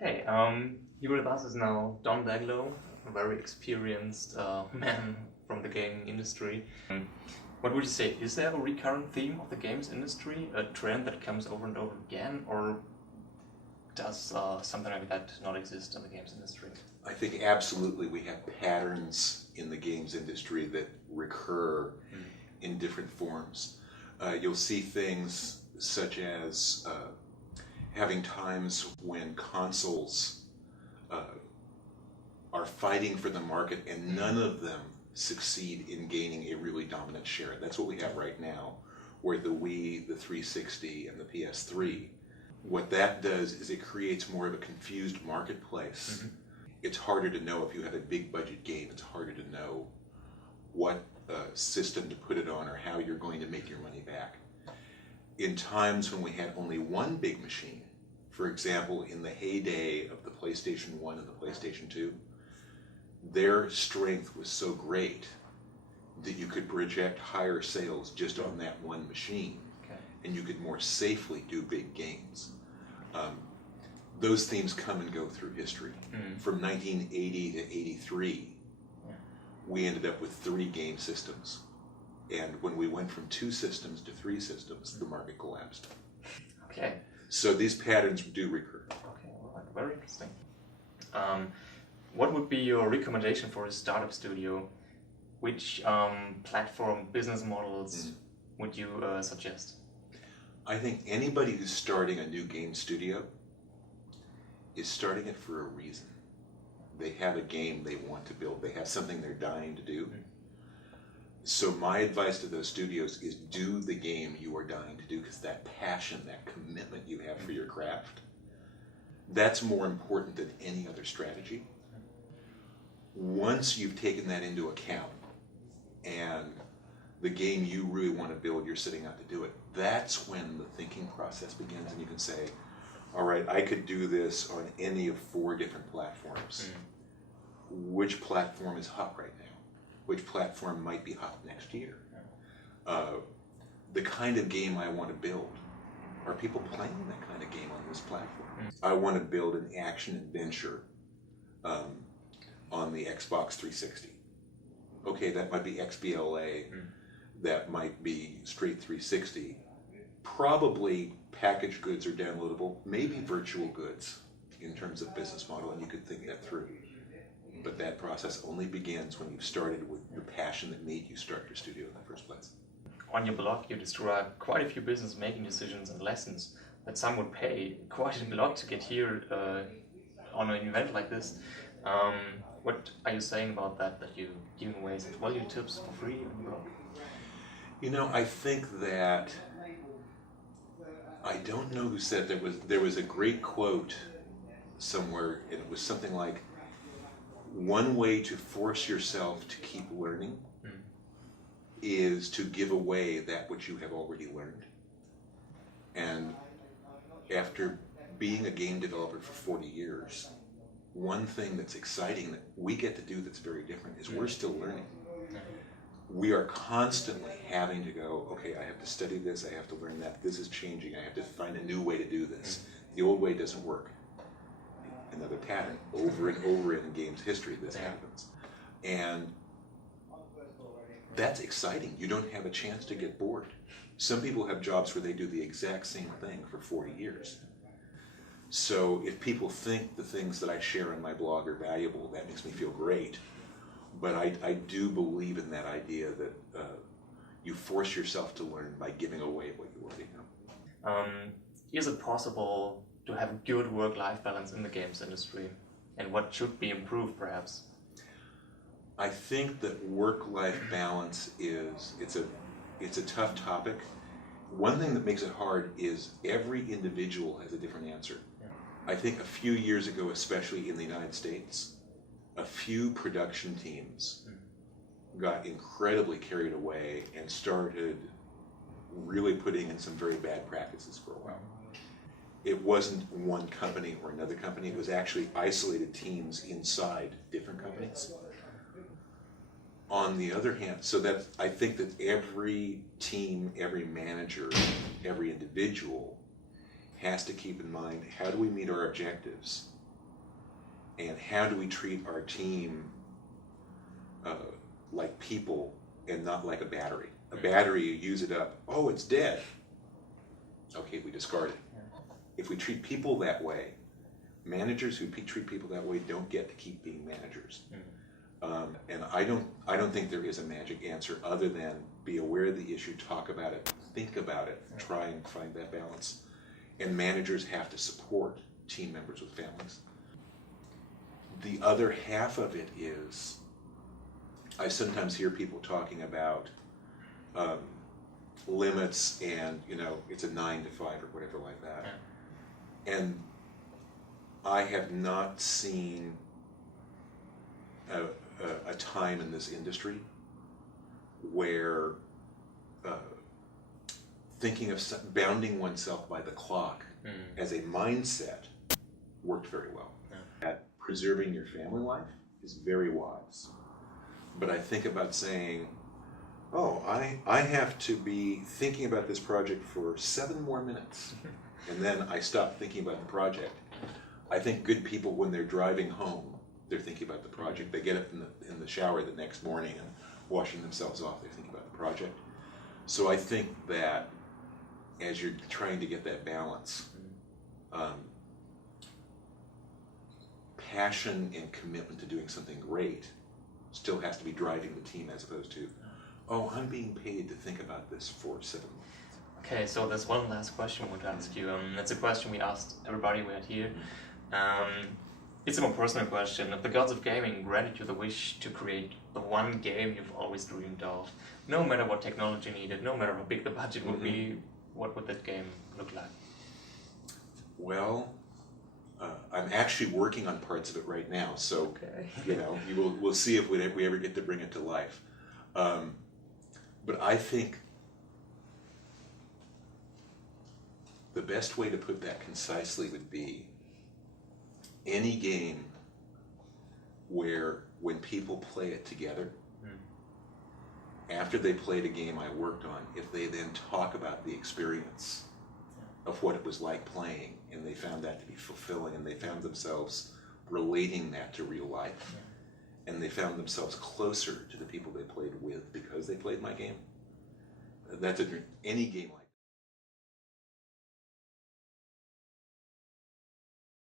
Okay, here with us is now Don Daglow, a very experienced man from the gaming industry. What would you say, is there a recurrent theme of the games industry, a trend that comes over and over again, or does something like that not exist in the games industry? I think absolutely we have patterns in the games industry that recur in different forms. You'll see things such as having times when consoles are fighting for the market and none of them succeed in gaining a really dominant share. That's what we have right now, where the Wii, the 360, and the PS3, what that does is it creates more of a confused marketplace. It's harder to know if you have a big budget game, it's harder to know what system to put it on or how you're going to make your money back. In times when we had only one big machine, for example, in the heyday of the PlayStation 1 and the PlayStation 2, their strength was so great that you could project higher sales just on that one machine, and you could more safely do big games. Those themes come and go through history. From 1980 to 83, we ended up with 3 game systems. And when we went from 2 systems to 3 systems, the market collapsed. Okay. So these patterns do recur. Okay, all right. Very interesting. What would be your recommendation for a startup studio? Which platform business models would you suggest? I think anybody who's starting a new game studio is starting it for a reason. They have a game they want to build. They have something they're dying to do. So my advice to those studios is do the game you are dying to do, because that passion, that commitment you have for your craft, that's more important than any other strategy. Once you've taken that into account and the game you really want to build, you're setting out to do it, that's when the thinking process begins, and you can say, all right, I could do this on any of 4 different platforms. Which platform is hot right now? Which platform might be hot next year? The kind of game I want to build. Are people playing that kind of game on this platform? I want to build an action adventure on the Xbox 360. Okay, that might be XBLA, that might be straight 360. Probably packaged goods are downloadable, maybe virtual goods in terms of business model, and you could think that through. But that process only begins when you've started with the passion that made you start your studio in the first place. On your blog, you describe quite a few business-making decisions and lessons that some would pay quite a lot to get here on an event like this. What are you saying about that you're giving away such value tips for free on your blog? You know, I think that, I don't know who said, there was a great quote somewhere, and it was something like, one way to force yourself to keep learning is to give away that which you have already learned. And after being a game developer for 40 years, one thing that's exciting that we get to do that's very different is we're still learning. We are constantly having to go, okay, I have to study this, I have to learn that, this is changing, I have to find a new way to do this. The old way doesn't work. Another pattern, over and over in games history, this happens. And that's exciting. You don't have a chance to get bored. Some people have jobs where they do the exact same thing for 40 years. So if people think the things that I share on my blog are valuable, that makes me feel great. But I do believe in that idea that you force yourself to learn by giving away what you already know. Is it possible to have a good work-life balance in the games industry? And what should be improved, perhaps? I think that work-life balance it's a tough topic. One thing that makes it hard is every individual has a different answer. I think a few years ago, especially in the United States, a few production teams got incredibly carried away and started really putting in some very bad practices for a while. It wasn't one company or another company, it was actually isolated teams inside different companies. On the other hand, so that I think that every team, every manager, every individual has to keep in mind, how do we meet our objectives and how do we treat our team like people and not like a battery. A battery, you use it up, oh, it's dead. Okay, we discard it. If we treat people that way, managers who treat people that way don't get to keep being managers. And I don't think there is a magic answer other than be aware of the issue, talk about it, think about it, try and find that balance. And managers have to support team members with families. The other half of it is, I sometimes hear people talking about limits and, it's a 9 to 5 or whatever like that. And I have not seen a time in this industry where thinking of bounding oneself by the clock as a mindset worked very well. At preserving your family life is very wise. But I think about saying, oh, I have to be thinking about this project for 7 more minutes, and then I stop thinking about the project. I think good people, when they're driving home, they're thinking about the project. They get up in the shower the next morning and washing themselves off, they're thinking about the project. So I think that as you're trying to get that balance, passion and commitment to doing something great still has to be driving the team, as opposed to, oh, I'm being paid to think about this for 7 months. Okay, so there's one last question I want to ask you. It's a question we asked everybody we had here. It's a more personal question. If the gods of gaming granted you the wish to create the one game you've always dreamed of, no matter what technology needed, no matter how big the budget would be, what would that game look like? Well, I'm actually working on parts of it right now, so we'll see if we ever get to bring it to life. But I think the best way to put that concisely would be any game where when people play it together, after they played a game I worked on, if they then talk about the experience of what it was like playing, and they found that to be fulfilling, and they found themselves relating that to real life, and they found themselves closer to the people they played with because they played my game. That's any game like that.